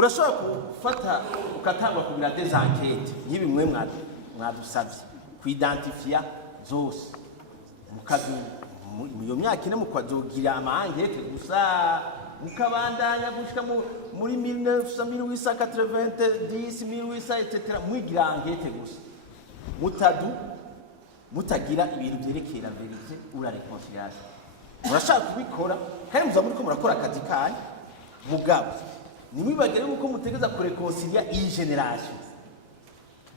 urashobora gufata ukatangwa kugira des enquêtes y'ibimwe mwadusabye kuidentifia zose mukadu iyo myaka ine mukazogira amangete gusa mukabandanya gushika muri 1890 1800 etc mwigira angete gusa mutagira ibintu byerekera verite ura reconciliation murashaka kubikora kandi muza muri ko murakora akazi kanyu mugabo nimwibagire uko mutegeza kureconcilia iyi generation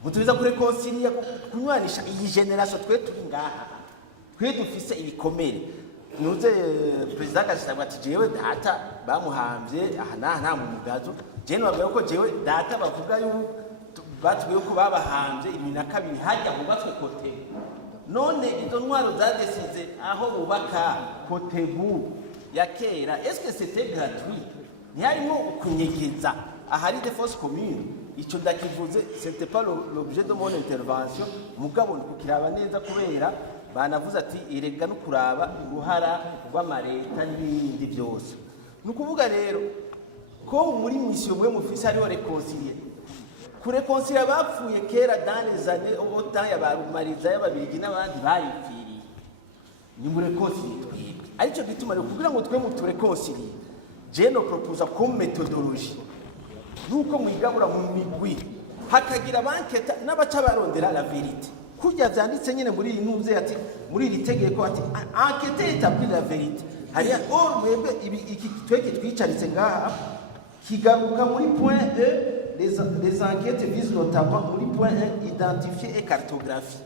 mutubiza kureconcilia kunywanisha iyi generation twe turi ngaha twe dufise ibikomere nuze president akashaka ati jewe data bamuhambye aha nta mu mugazo je nababwira ko jewe data bavuga yuko batubwiye ko babahambye 2002 hajya hubatswe kote none izo ntwaro zadesize aho bubaka kotebu ya kera est-ce que c'était gratuit ntiyarimo kunyegeza ahari de force commune ico ndakivuze c'était pas l'objet de mon intervention mugabo kukiraba neza kubera banavuze ati irega no kuraba uruhara rw'amareta n'ibindi byose nukuvuga rero ko muri mission mwe mufise hariho reconcilier kureconcilier bapfuye kera dans les années au temps ya barumariza y'ababirigi n'abandi baripfiriye ni muri reconcilier twebwe arico gituma rero kugira ngo twe mu tureconcilier je no propose comme méthodologie nuko mwigabura mu migwi hakagira banketa n'abaca barondera la vérité kujya byanditse nyine muri iyi ntuze ati muri iri tegeko ati enquête établir la vérité hariya mwebwe iki tweke twicaritse ngaha kigaruka muri point E les enquêtes visent notamment muri point 1 identifier et cartographie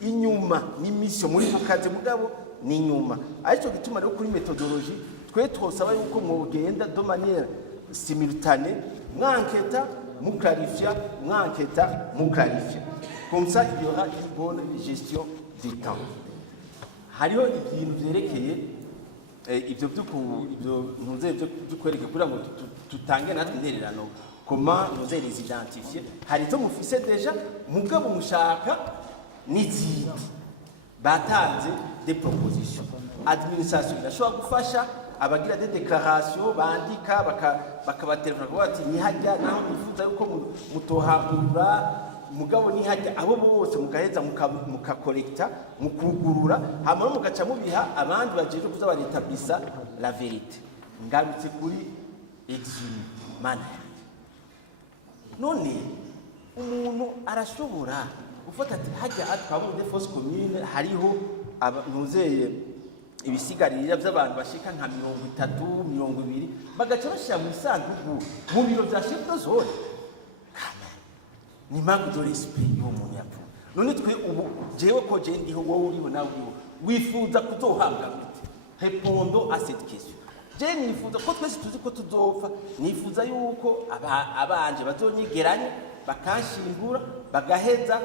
inyuma ni mission muri mukaze mugabo ni inyuma ariko gituma rero kuri méthodologie twe twosaba yuko mwogenda de manière simultanée mwanketa muclarifia mwanketa muclarifia comme ça il y aura une bonne gestion du temps hariho ibintu byerekeye ibyo ntuze byo kwereka kuri ngo tutange natwe intererano comment nous les identifier hari zo mufise déjà mugabo mushaka n'izindi batanze des propositions administration irashobora gufasha abagira des déclarations bandika bakabaterefona ko bati ni hajya naho nifuza yuko mutohagurura mugabo ni hajya abo bose mugaheza mukakolekta mukugurura hama mugaca mubiha abandi bajeje kuza baretabisa la vérité ngarutse kuri exhume mana none umuntu arashobora ufata ati hajya atwabo de force commune hariho abuzeye ibisigarira by'abantu bashika nka 30 20 bagaca bashya mu isanduku mu biro bya chef de zone ni manque de respect y'umuntu yapfa none twe ubu jewe ko je ndiho wowe uriho nawe wifuza kuzohambwa gute répondons à cette question je nifuza ko twese tuzi ko tuzopfa nifuza yuko abanje bazonyegeranye bakashingura bagaheza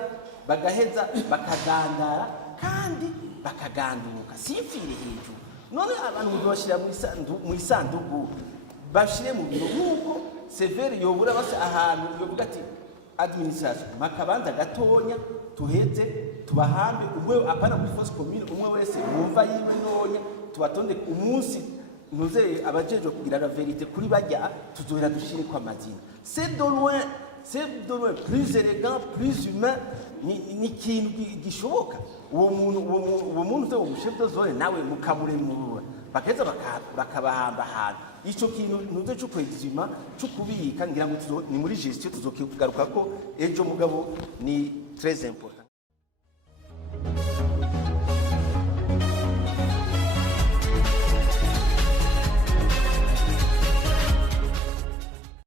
bakagandara kandi bakaganduka sifire hejuru none abantu bashira mu isanduku bashire mu biro nkuko severe yobura base ahantu yovuga ati administration makabanza gatonya tuheze tubahambe umwe apana muri force commune umwe wese yumva yiwe nonya tubatonde umunsi nuzeye abajeje kugira la vérité kuri bajya tuzohera dushire kwa mazina c'est de loin plus élégant plus humain ni kintu gishoboka uwo muntu cyo chef de zone nawe mukamuremura bakeza bakabahamba ahantu ico kintu ntuze cyo kwezima cyo kubika ngira ngo ni muri gestion tuzokigaruka ko ejo mugabo ni très important.